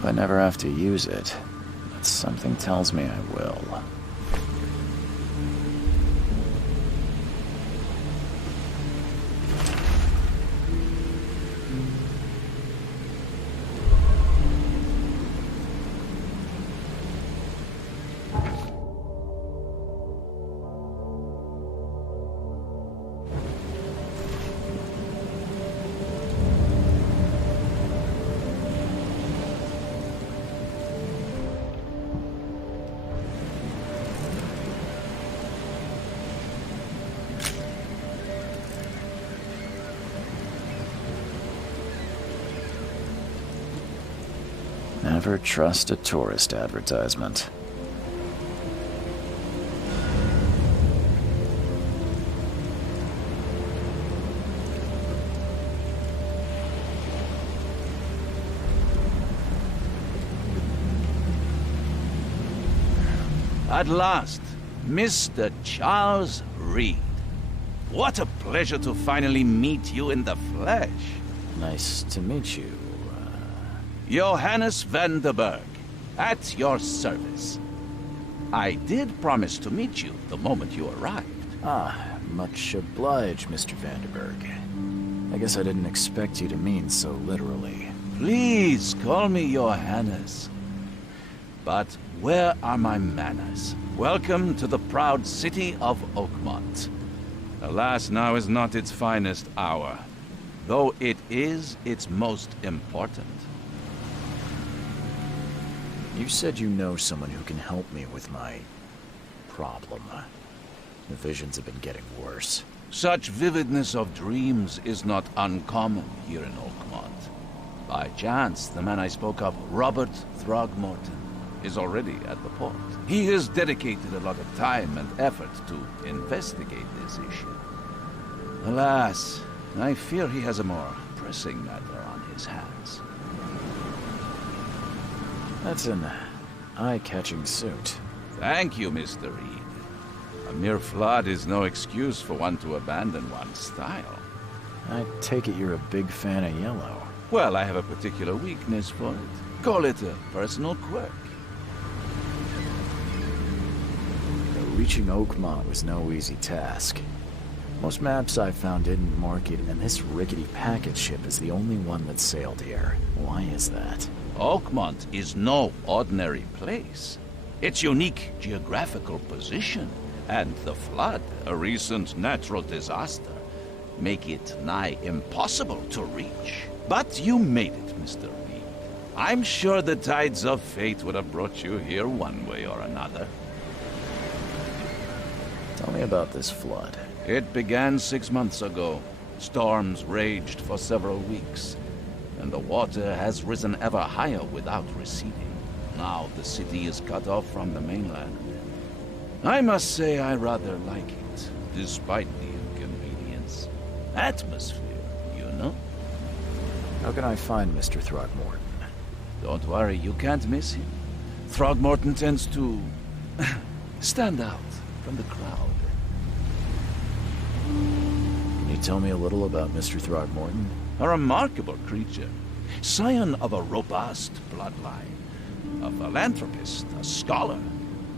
Hope I never have to use it, but something tells me I will. Never trust a tourist advertisement. At last, Mr. Charles Reed. What a pleasure to finally meet you in the flesh. Nice to meet you. Johannes van der Berg, at your service. I did promise to meet you the moment you arrived. Ah, much obliged, Mr. Vanderberg. I guess I didn't expect you to mean so literally. Please call me Johannes. But where are my manners? Welcome to the proud city of Oakmont. Alas, now is not its finest hour, though it is its most important. You said you know someone who can help me with my problem. The visions have been getting worse. Such vividness of dreams is not uncommon here in Oakmont. By chance, the man I spoke of, Robert Throgmorton, is already at the port. He has dedicated a lot of time and effort to investigate this issue. Alas, I fear he has a more pressing matter on his hands. That's an eye-catching suit. Thank you, Mr. Reed. A mere flood is no excuse for one to abandon one's style. I take it you're a big fan of yellow. Well, I have a particular weakness for it. Call it a personal quirk. Reaching Oakmont was no easy task. Most maps I found didn't mark it, and this rickety packet ship is the only one that sailed here. Why is that? Oakmont is no ordinary place. Its unique geographical position and the flood, a recent natural disaster, make it nigh impossible to reach. But you made it, Mr. Reed. I'm sure the tides of fate would have brought you here one way or another. Tell me about this flood. It began 6 months ago. Storms raged for several weeks, and the water has risen ever higher without receding. Now the city is cut off from the mainland. I must say I rather like it, despite the inconvenience. Atmosphere, you know? How can I find Mr. Throgmorton? Don't worry, you can't miss him. Throgmorton tends to stand out from the crowd. Can you tell me a little about Mr. Throgmorton? A remarkable creature, scion of a robust bloodline, a philanthropist, a scholar,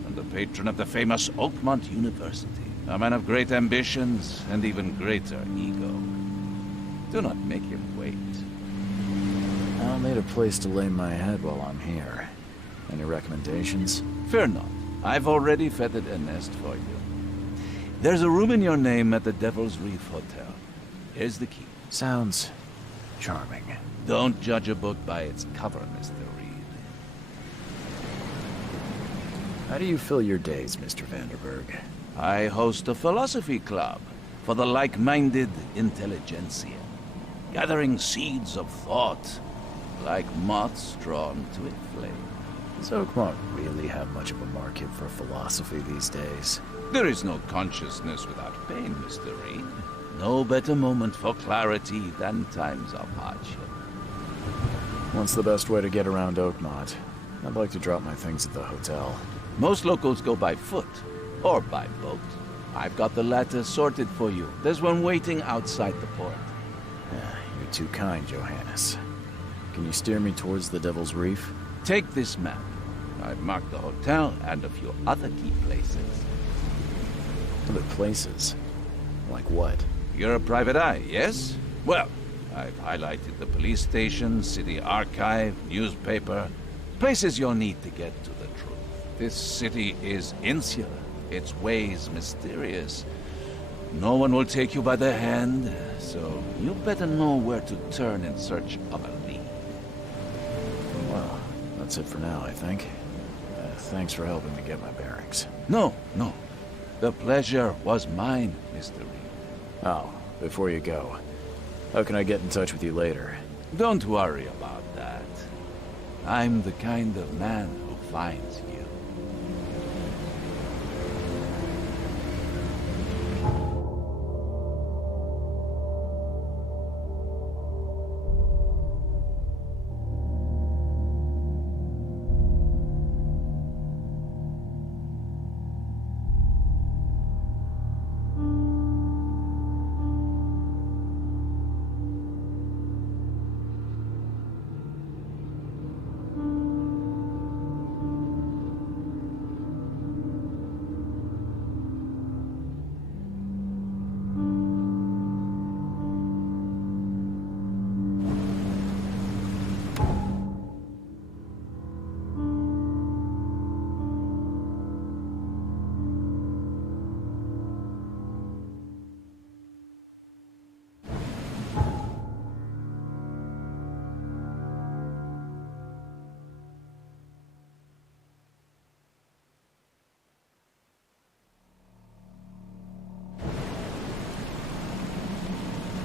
and the patron of the famous Oakmont University. A man of great ambitions and even greater ego. Do not make him wait. I'll need a place to lay my head while I'm here. Any recommendations? Fear not. I've already feathered a nest for you. There's a room in your name at the Devil's Reef Hotel. Here's the key. Sounds charming. Don't judge a book by its cover, Mr. Reed. How do you fill your days, Mr. Vanderberg? I host a philosophy club for the like-minded intelligentsia, gathering seeds of thought like moths drawn to a flame. Does Oakmont really have much of a market for philosophy these days? There is no consciousness without pain, Mr. Reed. No better moment for clarity than times of hardship. What's the best way to get around Oakmont? I'd like to drop my things at the hotel. Most locals go by foot, or by boat. I've got the latter sorted for you. There's one waiting outside the port. You're too kind, Johannes. Can you steer me towards the Devil's Reef? Take this map. I've marked the hotel and a few other key places. Other places? Like what? You're a private eye, yes? Well, I've highlighted the police station, city archive, newspaper, places you'll need to get to the truth. This city is insular, its ways mysterious. No one will take you by the hand, so you better know where to turn in search of a lead. Well, that's it for now, I think. Thanks for helping me get my bearings. No. The pleasure was mine, Mr. Reed. Oh, before you go, how can I get in touch with you later? Don't worry about that. I'm the kind of man who finds you.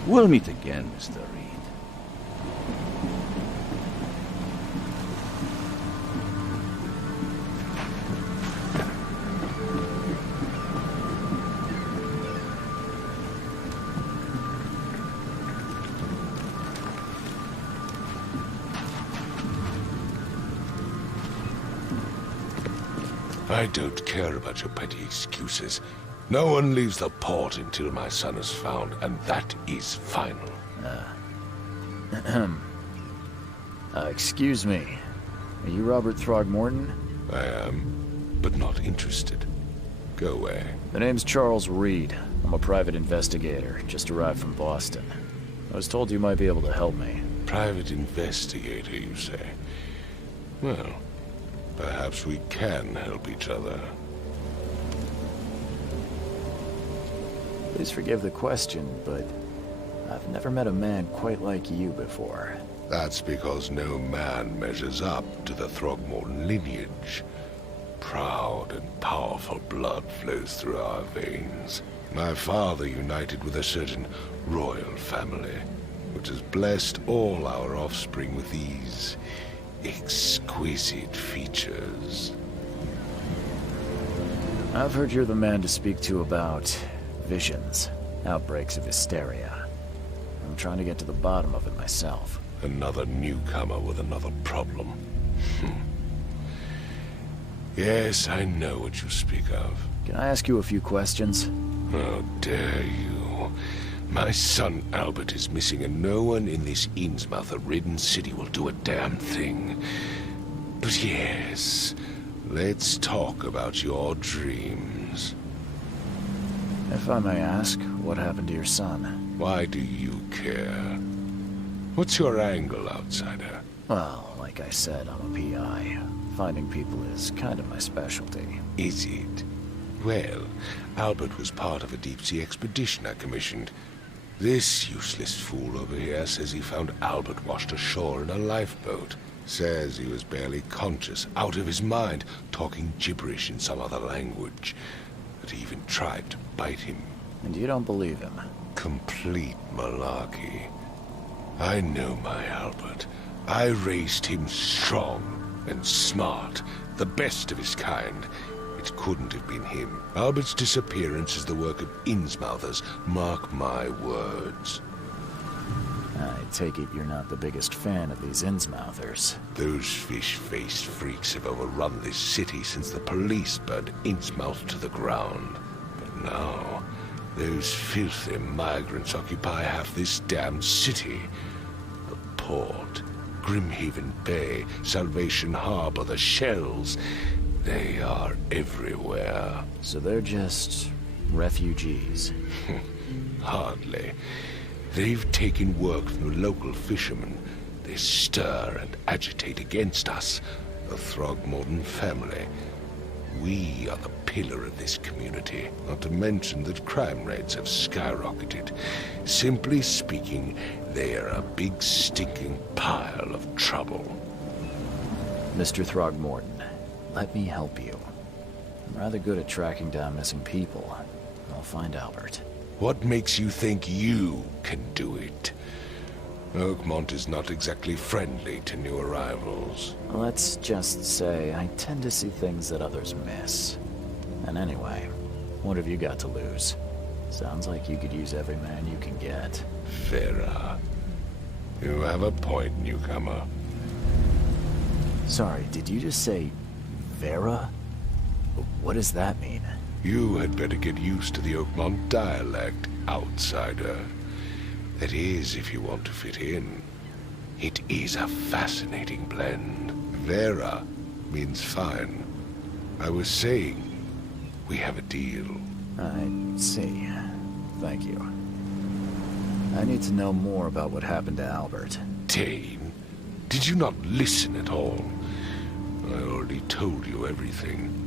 We'll meet again, Mr. Reed. I don't care about your petty excuses. No one leaves the port until my son is found, and that is final. Excuse me. Are you Robert Throgmorton? I am, but not interested. Go away. The name's Charles Reed. I'm a private investigator, just arrived from Boston. I was told you might be able to help me. Private investigator, you say? Well, perhaps we can help each other. Please forgive the question, but I've never met a man quite like you before. That's because no man measures up to the Throgmorton lineage. Proud and powerful blood flows through our veins. My father united with a certain royal family, which has blessed all our offspring with these exquisite features. I've heard you're the man to speak to about visions, outbreaks of hysteria. I'm trying to get to the bottom of it myself. Another newcomer with another problem. Yes, I know what you speak of. Can I ask you a few questions? How dare you? My son Albert is missing, and no one in this Innsmouth-ridden city will do a damn thing. But yes, let's talk about your dreams. If I may ask, what happened to your son? Why do you care? What's your angle, outsider? Well, like I said, I'm a PI. Finding people is kind of my specialty. Is it? Well, Albert was part of a deep-sea expedition I commissioned. This useless fool over here says he found Albert washed ashore in a lifeboat. Says he was barely conscious, out of his mind, talking gibberish in some other language. That he even tried to bite him. And you don't believe him? Complete malarkey. I know my Albert. I raised him strong and smart, the best of his kind. It couldn't have been him. Albert's disappearance is the work of Innsmouthers, mark my words. I take it you're not the biggest fan of these Innsmouthers. Those fish-faced freaks have overrun this city since the police burned Innsmouth to the ground. But now, those filthy migrants occupy half this damn city. The port, Grimhaven Bay, Salvation Harbor, the shells. They are everywhere. So they're just refugees. Hardly. They've taken work from the local fishermen. They stir and agitate against us, the Throgmorton family. We are the pillar of this community, not to mention that crime rates have skyrocketed. Simply speaking, they are a big stinking pile of trouble. Mr. Throgmorton, let me help you. I'm rather good at tracking down missing people. I'll find Albert. What makes you think you can do it? Oakmont is not exactly friendly to new arrivals. Let's just say I tend to see things that others miss. And anyway, what have you got to lose? Sounds like you could use every man you can get. Vera. You have a point, newcomer. Sorry, did you just say Vera? What does that mean? You had better get used to the Oakmont dialect, outsider. That is, if you want to fit in. It is a fascinating blend. Vera means fine. I was saying, we have a deal. I see. Thank you. I need to know more about what happened to Albert. Dane, did you not listen at all? I already told you everything.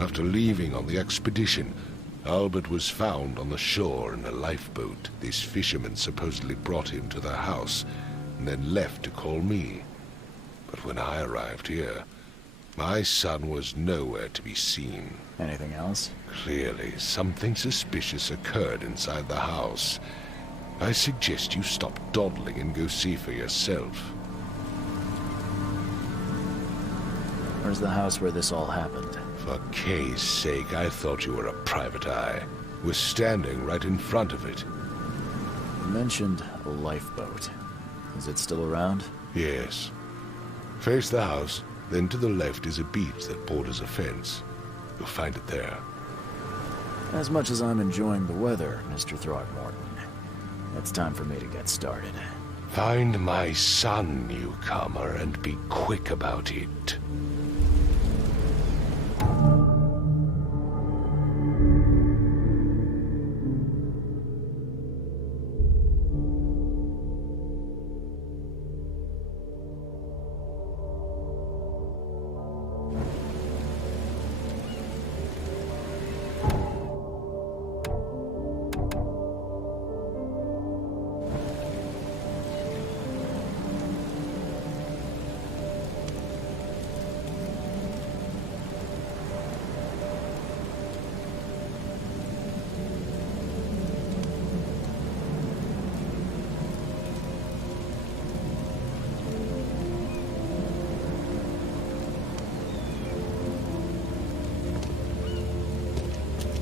After leaving on the expedition, Albert was found on the shore in a lifeboat. This fisherman supposedly brought him to their house, and then left to call me. But when I arrived here, my son was nowhere to be seen. Anything else? Clearly, something suspicious occurred inside the house. I suggest you stop dawdling and go see for yourself. Where's the house where this all happened? For Kay's sake, I thought you were a private eye. We're standing right in front of it. You mentioned a lifeboat. Is it still around? Yes. Face the house, then to the left is a beach that borders a fence. You'll find it there. As much as I'm enjoying the weather, Mr. Throgmorton, it's time for me to get started. Find my son, newcomer, and be quick about it.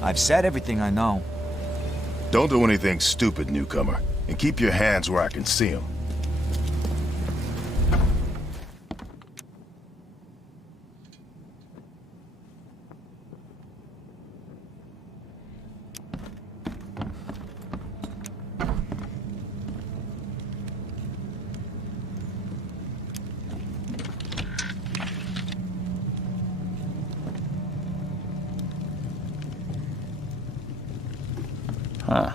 I've said everything I know. Don't do anything stupid, newcomer. And keep your hands where I can see them. Huh.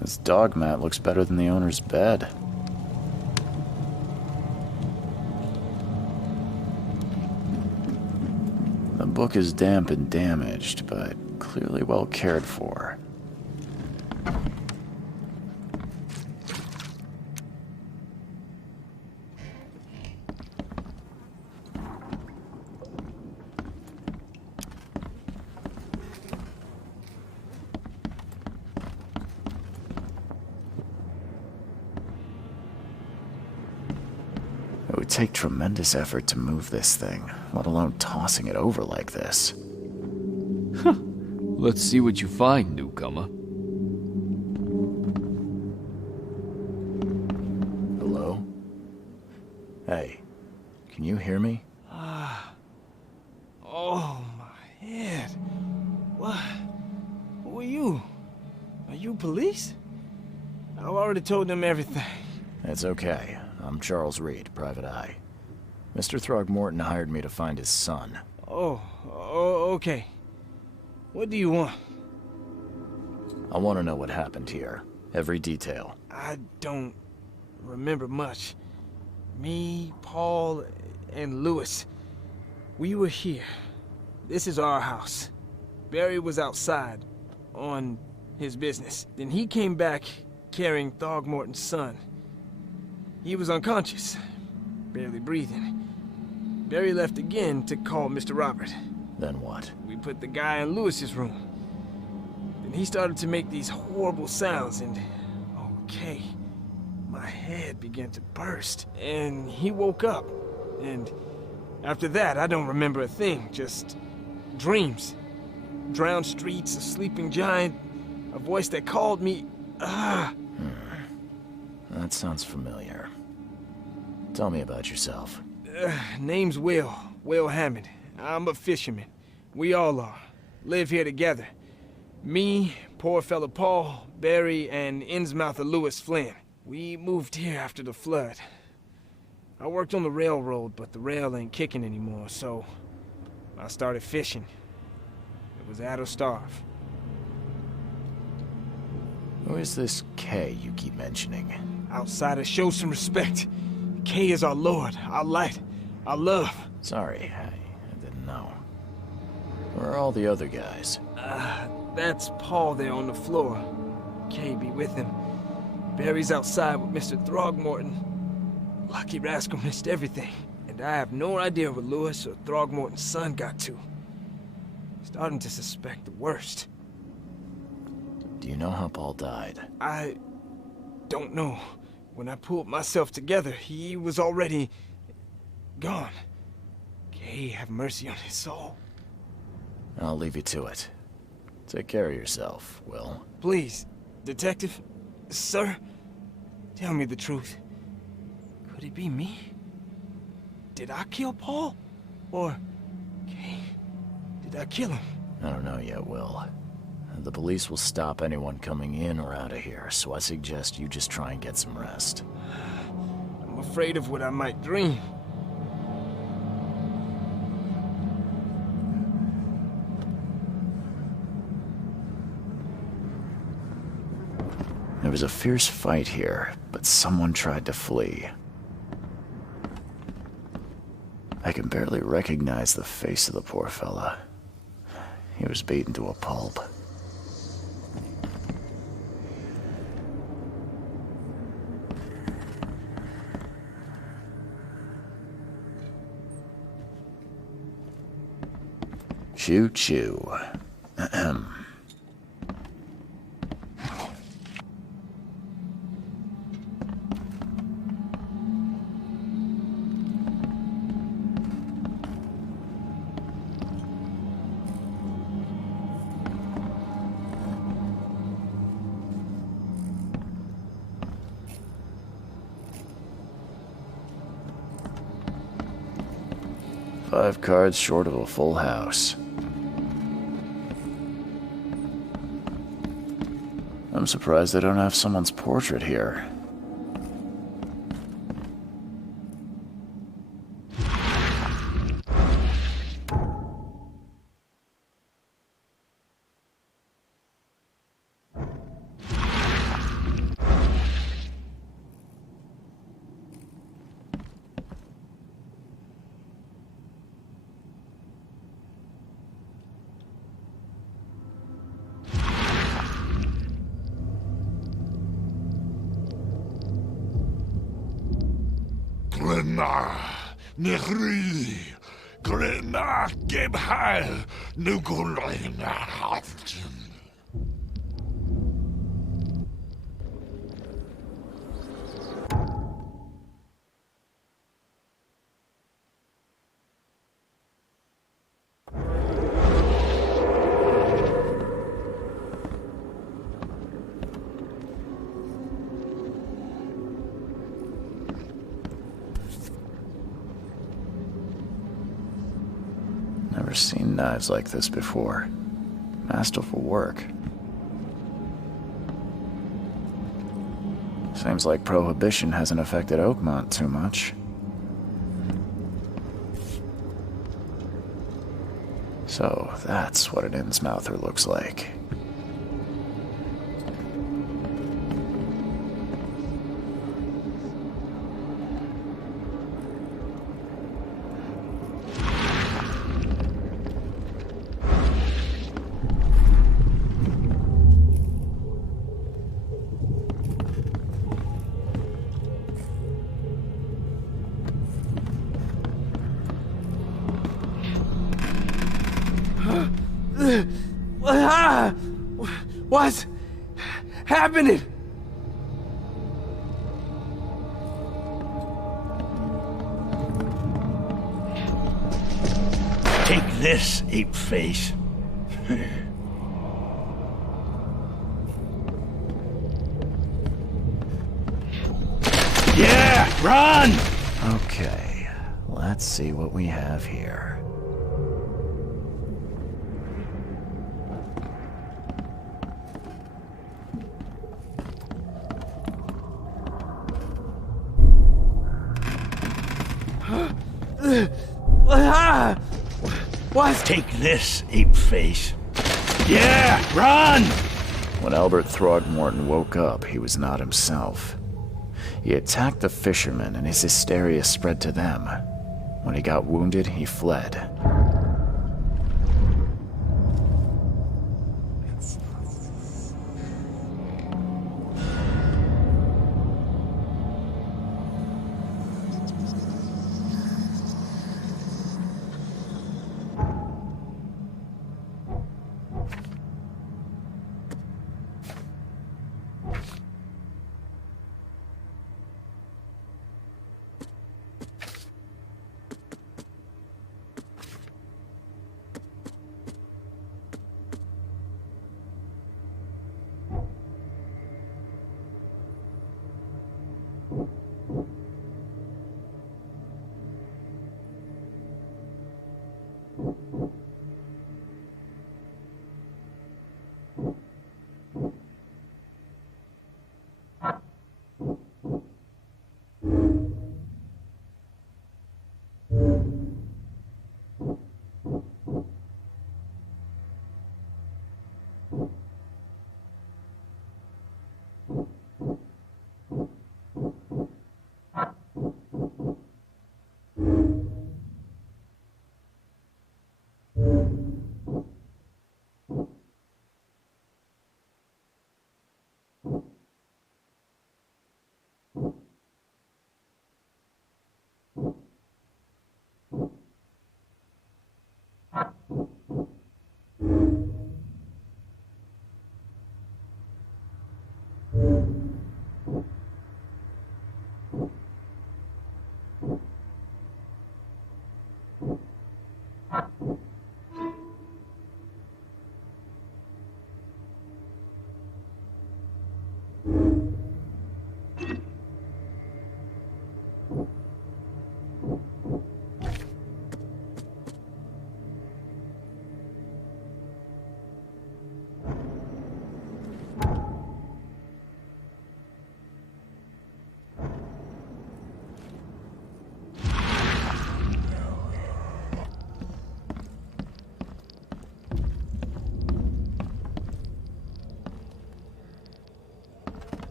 This dog mat looks better than the owner's bed. The book is damp and damaged, but clearly well cared for. It would take tremendous effort to move this thing, let alone tossing it over like this. Let's see what you find, newcomer. Hello? Hey, can you hear me? Oh, my head. What? Who are you? Are you police? I've already told them everything. It's okay. I'm Charles Reed, Private Eye. Mr. Throgmorton hired me to find his son. Oh, okay. What do you want? I want to know what happened here. Every detail. I don't remember much. Me, Paul, and Louis. We were here. This is our house. Barry was outside, on his business. Then he came back carrying Throgmorton's son. He was unconscious, barely breathing. Barry left again to call Mr. Robert. Then what? We put the guy in Louis's room. Then he started to make these horrible sounds and... okay. My head began to burst. And he woke up. And after that, I don't remember a thing. Just dreams. Drowned streets, a sleeping giant, a voice that called me... That sounds familiar. Tell me about yourself. Name's Will. Will Hammond. I'm a fisherman. We all are. Live here together. Me, poor fella Paul, Barry, and Innsmouther Louis Flynn. We moved here after the flood. I worked on the railroad, but the rail ain't kicking anymore, so I started fishing. It was at or starve. Who is this Kay you keep mentioning? Outsiders, show some respect. Kay is our lord, our light, our love. Sorry, I didn't know. Where are all the other guys? That's Paul there on the floor. Kay be with him. Barry's outside with Mr. Throgmorton. Lucky rascal missed everything. And I have no idea what Louis or Throgmorton's son got to. Starting to suspect the worst. Do you know how Paul died? I don't know. When I pulled myself together, he was already gone. Kay have mercy on his soul. I'll leave you to it. Take care of yourself, Will. Please, Detective, sir, tell me the truth. Could it be me? Did I kill Paul? Or, Kay, did I kill him? I don't know yet, Will. The police will stop anyone coming in or out of here, so I suggest you just try and get some rest. I'm afraid of what I might dream. There was a fierce fight here, but someone tried to flee. I can barely recognize the face of the poor fella. He was beaten to a pulp. Choo-choo. Ahem. 5 cards short of a full house. I'm surprised they don't have someone's portrait here. Glenna, Nehri, Glenna, Gebhal, Nugulina, Hafton. Never seen knives like this before. Masterful work. Seems like Prohibition hasn't affected Oakmont too much. So that's what an Innsmouther looks like. What's happening? Take this, ape face. Yeah, run! Okay, let's see what we have here. What? Take this, ape face. Yeah, run! When Albert Throgmorton woke up, he was not himself. He attacked the fishermen, and his hysteria spread to them. When he got wounded, he fled.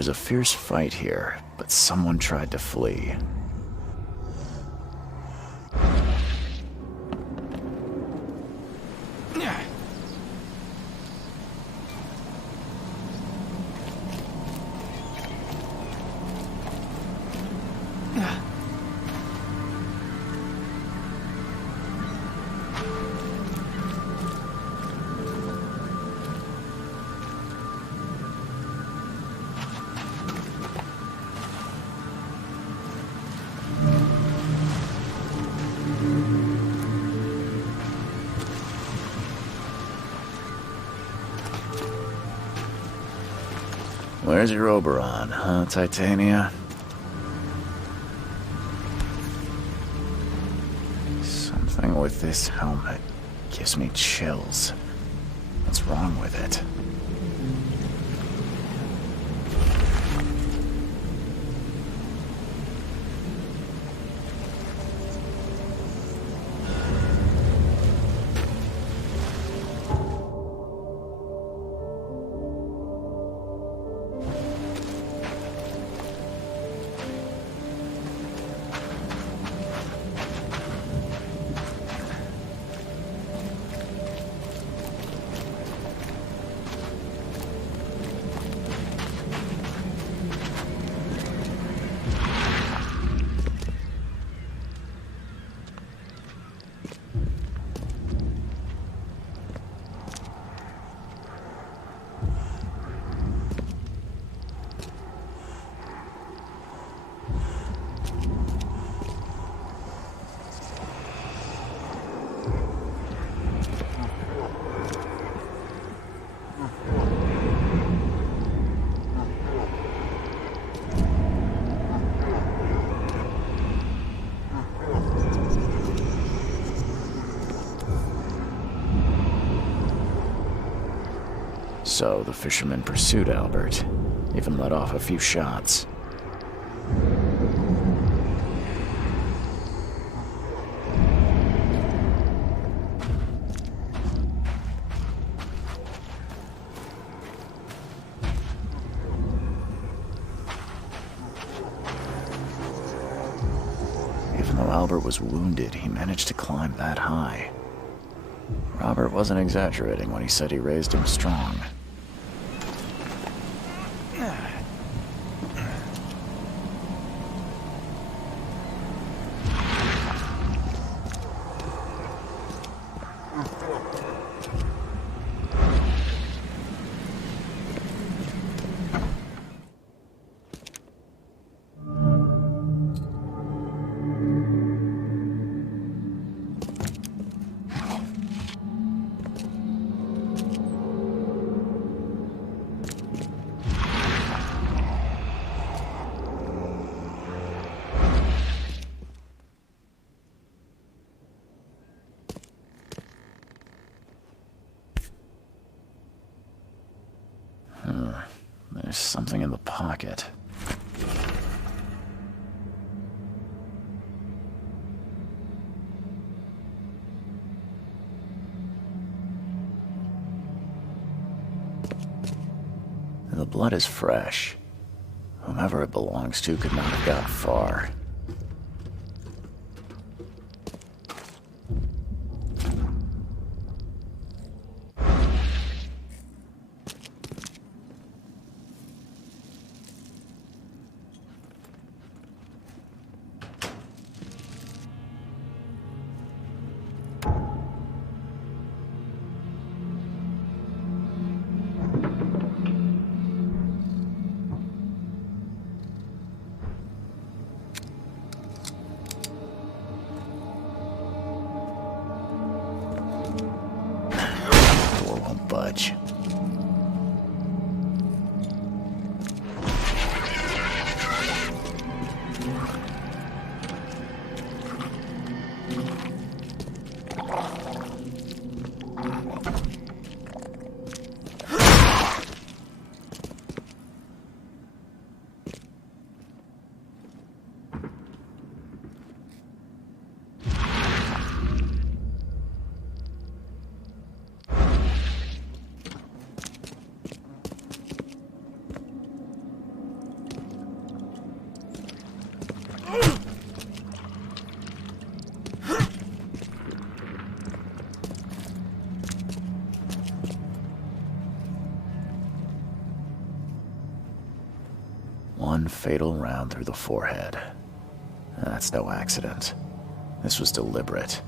was a fierce fight here, but someone tried to flee. Where's your Oberon, huh, Titania? Something with this helmet gives me chills. What's wrong with it? So the fisherman pursued Albert, even let off a few shots. Even though Albert was wounded, he managed to climb that high. Robert wasn't exaggerating when he said he raised him strong. There's something in the pocket. The blood is fresh. Whomever it belongs to could not have got far. One fatal round through the forehead. That's no accident. This was deliberate.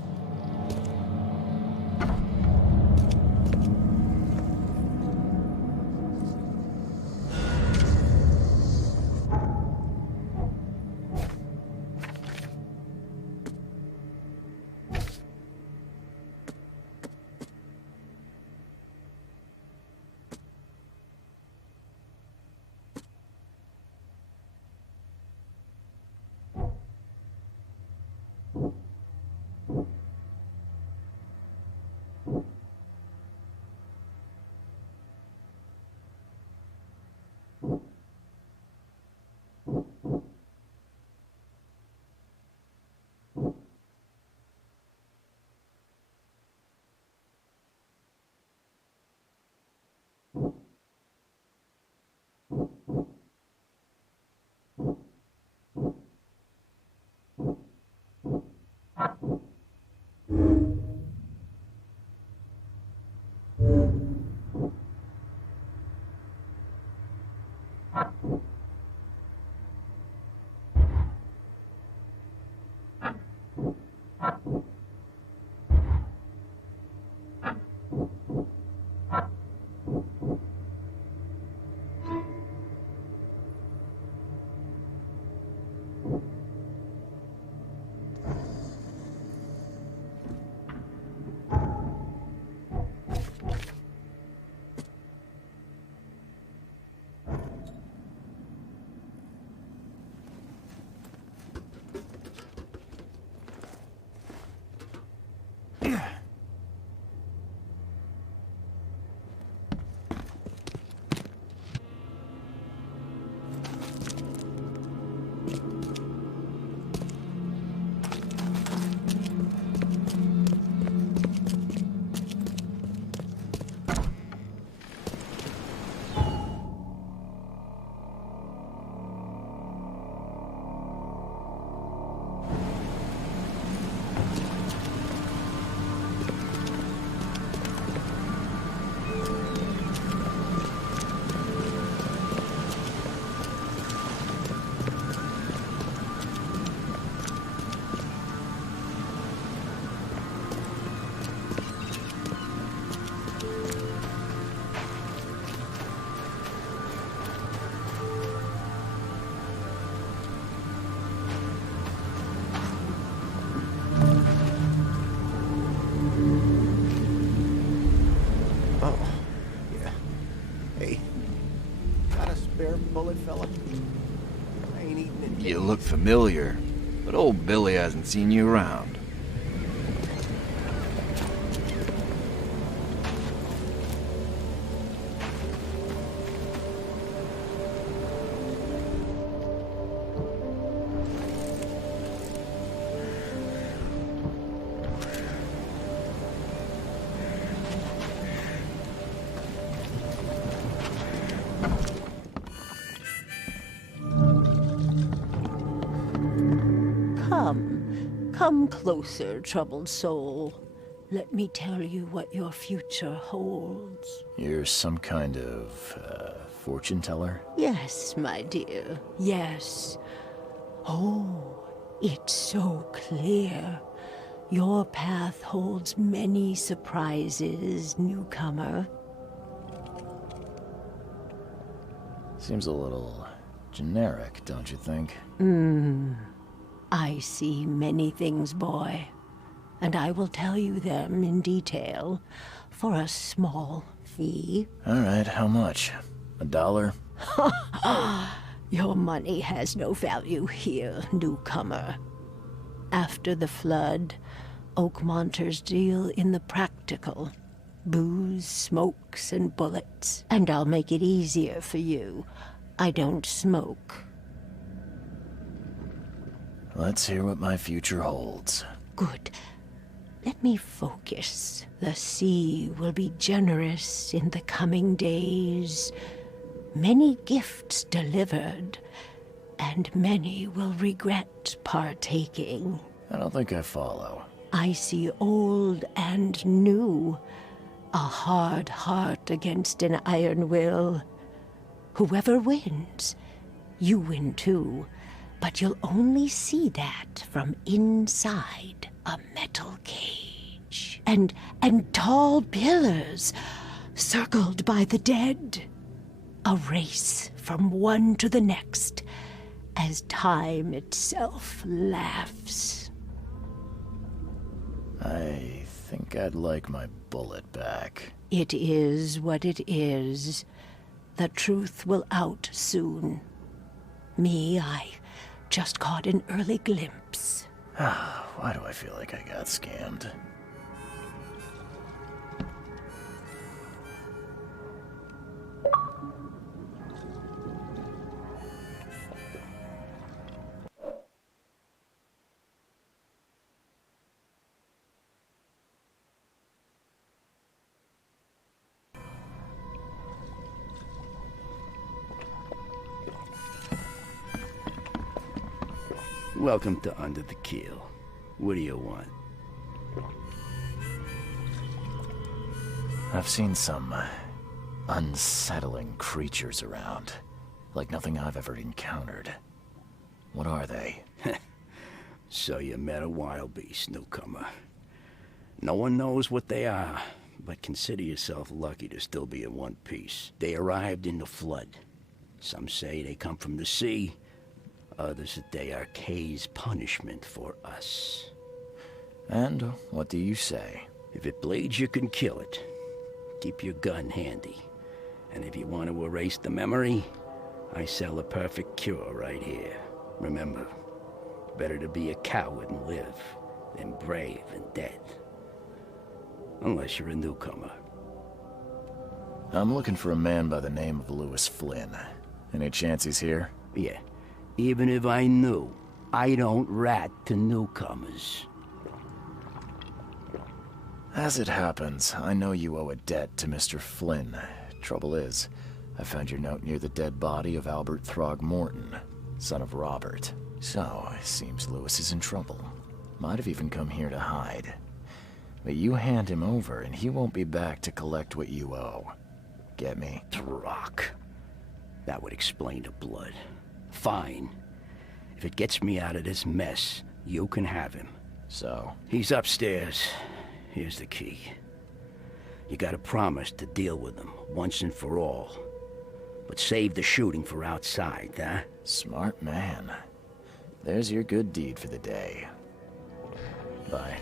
Bullet fella. I ain't eating it. You look familiar, but old Billy hasn't seen you around. Come closer, troubled soul. Let me tell you what your future holds. You're some kind of, fortune teller? Yes, my dear, yes. Oh, it's so clear. Your path holds many surprises, newcomer. Seems a little generic, don't you think? I see many things, boy, and I will tell you them in detail for a small fee. All right, how much? $1? Your money has no value here, newcomer. After the flood, Oakmonters deal in the practical. Booze, smokes, and bullets. And I'll make it easier for you. I don't smoke. Let's hear what my future holds. Good. Let me focus. The sea will be generous in the coming days. Many gifts delivered, and many will regret partaking. I don't think I follow. I see old and new, a hard heart against an iron will. Whoever wins, you win too, but you'll only see that from inside a metal cage. And tall pillars, circled by the dead. A race from one to the next, as time itself laughs. I think I'd like my bullet back. It is what it is. The truth will out soon. Me, I just caught an early glimpse. Why do I feel like I got scammed? Welcome to Under the Keel. What do you want? I've seen some unsettling creatures around, like nothing I've ever encountered. What are they? So you met a wild beast, newcomer. No one knows what they are, but consider yourself lucky to still be in one piece. They arrived in the flood. Some say they come from the sea. Others that they are Kay's punishment for us. And what do you say? If it bleeds, you can kill it. Keep your gun handy. And if you want to erase the memory, I sell a perfect cure right here. Remember, better to be a coward and live than brave and dead. Unless you're a newcomer. I'm looking for a man by the name of Lewis Flynn. Any chance he's here? Yeah. Even if I knew, I don't rat to newcomers. As it happens, I know you owe a debt to Mr. Flynn. Trouble is, I found your note near the dead body of Albert Throgmorton, son of Robert. So, it seems Lewis is in trouble. Might have even come here to hide. But you hand him over and he won't be back to collect what you owe. Get me? Throck. That would explain the blood. Fine. If it gets me out of this mess, you can have him. So? He's upstairs. Here's the key. You gotta promise to deal with him, once and for all. But save the shooting for outside, huh? Smart man. There's your good deed for the day. Bye.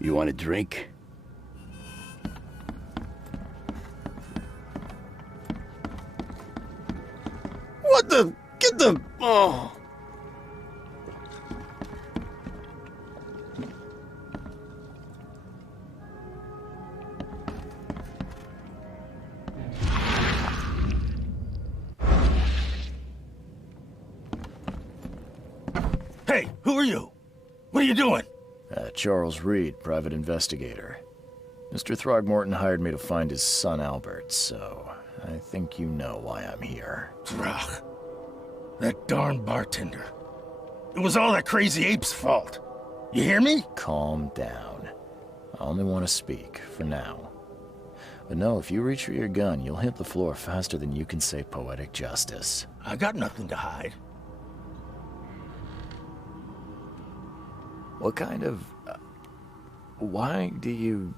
You want a drink? What the? Get the... Oh. Hey, who are you? What are you doing? Charles Reed, private investigator. Mr. Throgmorton hired me to find his son Albert, so I think you know why I'm here. Throg. That darn bartender. It was all that crazy ape's fault. You hear me? Calm down. I only want to speak, for now. But no, if you reach for your gun, you'll hit the floor faster than you can say poetic justice. I got nothing to hide. What kind of... why do you...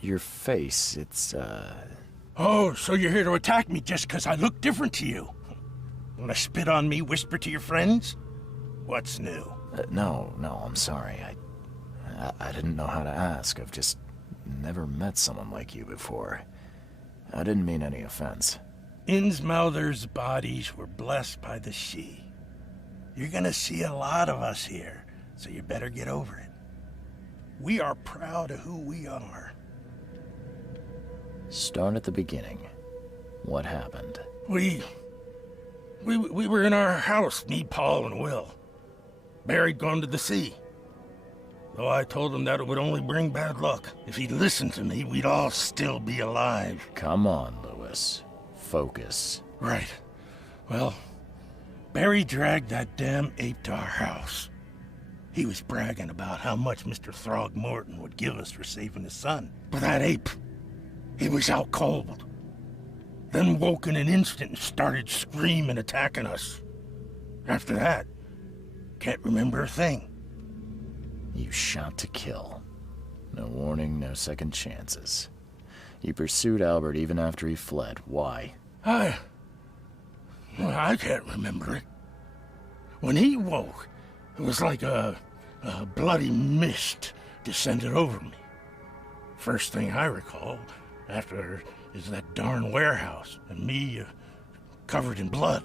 your face, it's, Oh, so you're here to attack me just because I look different to you? Wanna spit on me, whisper to your friends? What's new? No, I'm sorry. I didn't know how to ask. I've just never met someone like you before. I didn't mean any offense. Innsmouther's bodies were blessed by the sea. You're gonna see a lot of us here, so you better get over it. We are proud of who we are. Start at the beginning. What happened? We were in our house, me, Paul, and Will. Barry'd gone to the sea. Though I told him that it would only bring bad luck. If he'd listened to me, we'd all still be alive. Come on, Lewis. Focus. Right. Well, Barry dragged that damn ape to our house. He was bragging about how much Mr. Throgmorton would give us for saving his son. But that ape, he was out cold. Then woke in an instant and started screaming, attacking us. After that, can't remember a thing. You shot to kill. No warning, no second chances. You pursued Albert even after he fled. Why? I can't remember it. When he woke, it was like a bloody mist descended over me. First thing I recall after is that darn warehouse and me covered in blood.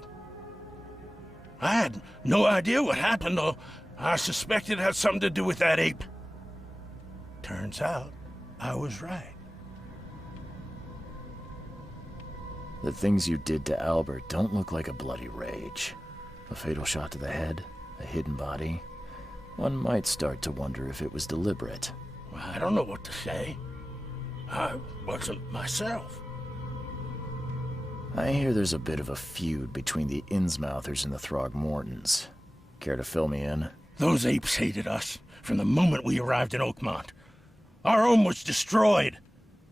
I had no idea what happened, though. I suspected it had something to do with that ape. Turns out, I was right. The things you did to Albert don't look like a bloody rage. A fatal shot to the head, a hidden body. One might start to wonder if it was deliberate. Well, I don't know what to say. I wasn't myself. I hear there's a bit of a feud between the Innsmouthers and the Throgmortons. Care to fill me in? Those apes hated us from the moment we arrived in Oakmont. Our home was destroyed.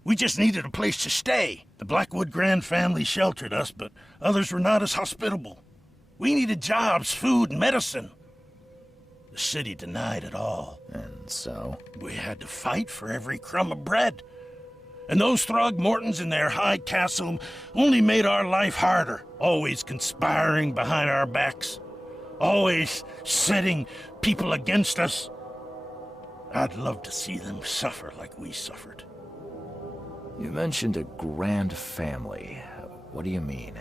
We just needed a place to stay. The Blackwood Grand family sheltered us, but others were not as hospitable. We needed jobs, food, and medicine. The city denied it all. And so? We had to fight for every crumb of bread. And those Throgmortons in their high castle only made our life harder, always conspiring behind our backs, always setting people against us. I'd love to see them suffer like we suffered. You mentioned a grand family. What do you mean?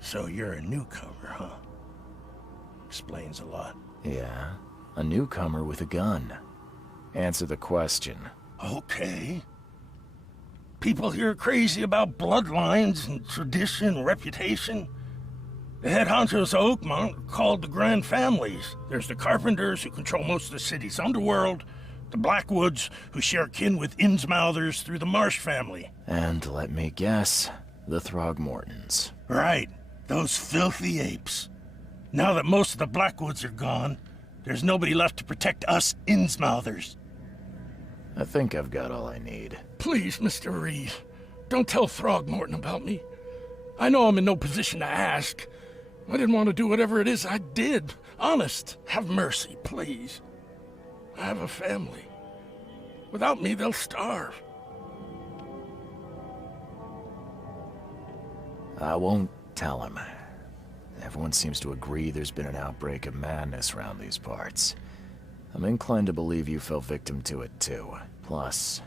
So you're a newcomer, huh? Explains a lot. Yeah, a newcomer with a gun. Answer the question. Okay. People here are crazy about bloodlines and tradition and reputation. The head honchos of Oakmont are called the Grand Families. There's the Carpenters, who control most of the city's underworld, the Blackwoods, who share kin with Innsmouthers through the Marsh family. And let me guess, the Throgmortons. Right, those filthy apes. Now that most of the Blackwoods are gone, there's nobody left to protect us Innsmouthers. I think I've got all I need. Please, Mr. Reed, don't tell Throgmorton about me. I know I'm in no position to ask. I didn't want to do whatever it is I did. Honest, have mercy, please. I have a family. Without me, they'll starve. I won't tell him. Everyone seems to agree there's been an outbreak of madness around these parts. I'm inclined to believe you fell victim to it too. Plus,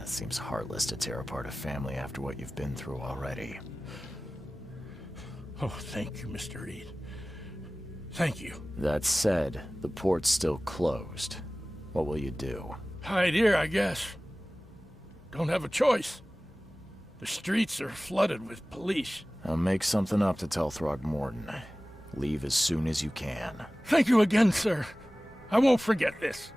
it seems heartless to tear apart a family after what you've been through already. Oh, thank you, Mr. Reed. Thank you. That said, the port's still closed. What will you do? Hide here, I guess. Don't have a choice. The streets are flooded with police. I'll make something up to tell Throgmorton. Leave as soon as you can. Thank you again, sir. I won't forget this.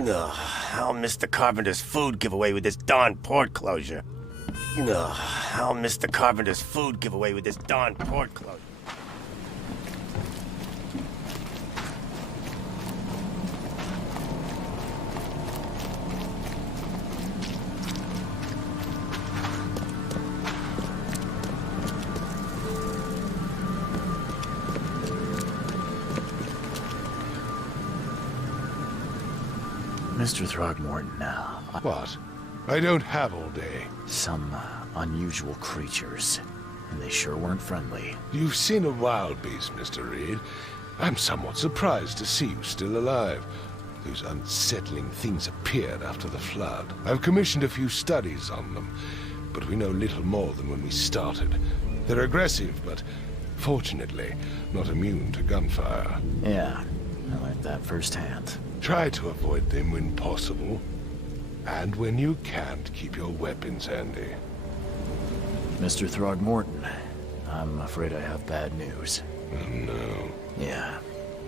Ugh, I'll miss the Carpenter's food giveaway with this darn port closure. Ugh, I'll miss the Carpenter's food giveaway with this darn port closure. Mr. Throgmorton, now. What? I don't have all day. Some unusual creatures. And they sure weren't friendly. You've seen a wild beast, Mr. Reed. I'm somewhat surprised to see you still alive. Those unsettling things appeared after the flood. I've commissioned a few studies on them, but we know little more than when we started. They're aggressive, but fortunately not immune to gunfire. Yeah, I learned that firsthand. Try to avoid them when possible. And when you can't, keep your weapons handy. Mr. Throgmorton, I'm afraid I have bad news. Oh, no. Yeah,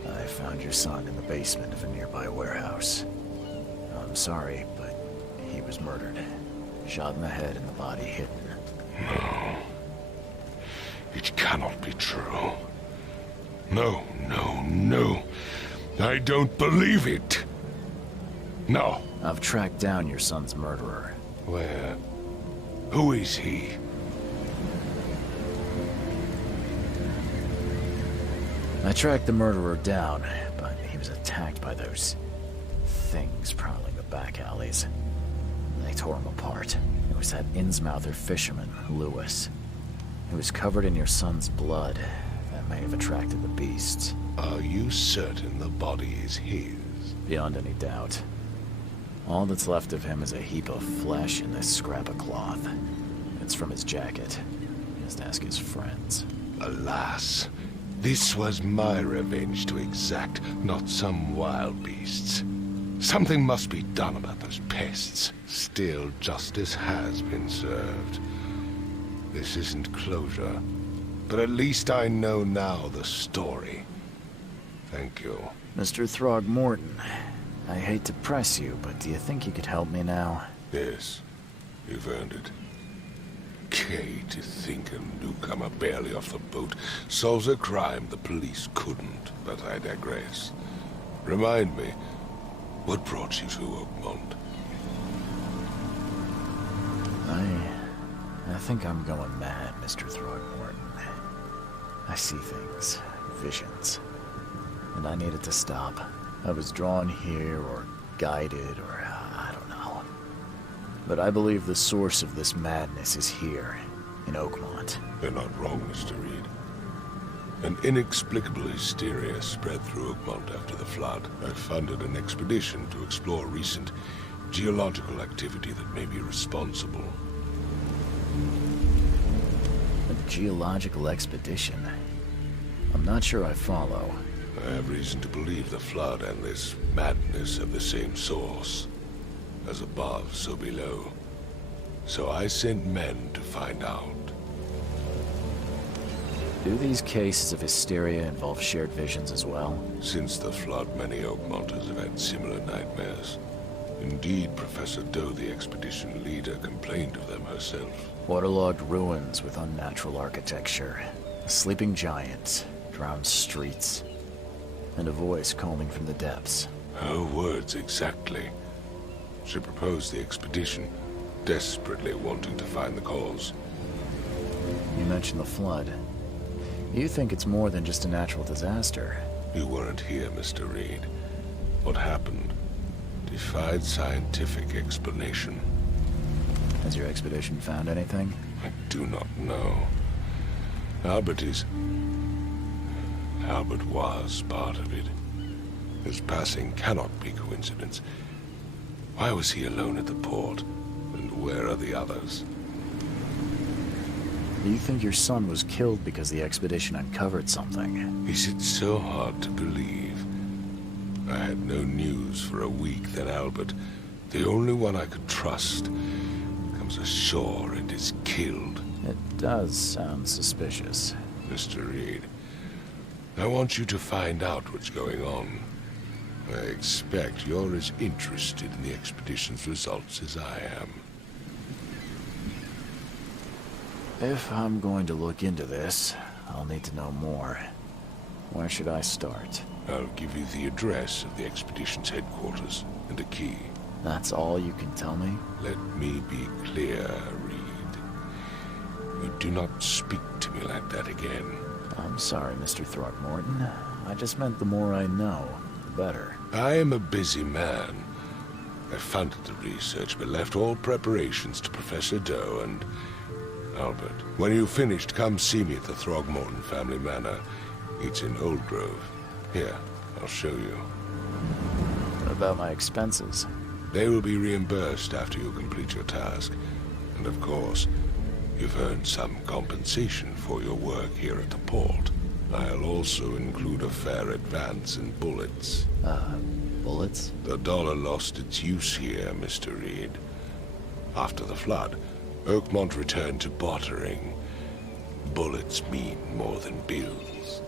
I found your son in the basement of a nearby warehouse. I'm sorry, but he was murdered. Shot in the head and the body hidden. No. It cannot be true. No, no, no. I don't believe it. No. I've tracked down your son's murderer. Where? Who is he? I tracked the murderer down, but he was attacked by those things prowling the back alleys. They tore him apart. It was that Innsmouther fisherman, Lewis. He was covered in your son's blood. That may have attracted the beasts. Are you certain the body is his? Beyond any doubt. All that's left of him is a heap of flesh and this scrap of cloth. It's from his jacket. Just ask his friends. Alas, this was my revenge to exact, not some wild beast's. Something must be done about those pests. Still, justice has been served. This isn't closure, but at least I know now the story. Thank you. Mr. Throgmorton, I hate to press you, but do you think you could help me now? Yes, you've earned it. Kay, to think a newcomer barely off the boat solves a crime the police couldn't, but I digress. Remind me, what brought you to Oakmont? I think I'm going mad, Mr. Throgmorton. I see things, visions, and I needed to stop. I was drawn here, or guided, or I don't know. But I believe the source of this madness is here, in Oakmont. You're not wrong, Mr. Reed. An inexplicable hysteria spread through Oakmont after the flood. I funded an expedition to explore recent geological activity that may be responsible. A geological expedition? I'm not sure I follow. I have reason to believe the flood and this madness have the same source. As above, so below. So I sent men to find out. Do these cases of hysteria involve shared visions as well? Since the flood, many Oakmonters have had similar nightmares. Indeed, Professor Doe, the expedition leader, complained of them herself. Waterlogged ruins with unnatural architecture. A sleeping giant, drowned streets, and a voice calling from the depths. Her words exactly. She proposed the expedition, desperately wanting to find the cause. You mentioned the flood. You think it's more than just a natural disaster? You weren't here, Mr. Reed. What happened defied scientific explanation. Has your expedition found anything? I do not know. Albert was part of it. His passing cannot be coincidence. Why was he alone at the port? And where are the others? Do you think your son was killed because the expedition uncovered something? Is it so hard to believe? I had no news for a week that Albert, the only one I could trust, comes ashore and is killed. It does sound suspicious. Mr. Reed, I want you to find out what's going on. I expect you're as interested in the expedition's results as I am. If I'm going to look into this, I'll need to know more. Where should I start? I'll give you the address of the expedition's headquarters and a key. That's all you can tell me? Let me be clear, Reed. You do not speak to me like that again. I'm sorry, Mr. Throckmorton. I just meant the more I know, the better. I am a busy man. I funded the research, but left all preparations to Professor Doe and Albert. When you've finished, come see me at the Throgmorton family manor. It's in Old Grove. Here, I'll show you. What about my expenses? They will be reimbursed after you complete your task. And of course, you've earned some compensation for your work here at the port. I'll also include a fair advance in bullets. Bullets? The dollar lost its use here, Mr. Reed. After the flood, Oakmont returned to bartering. Bullets mean more than bills.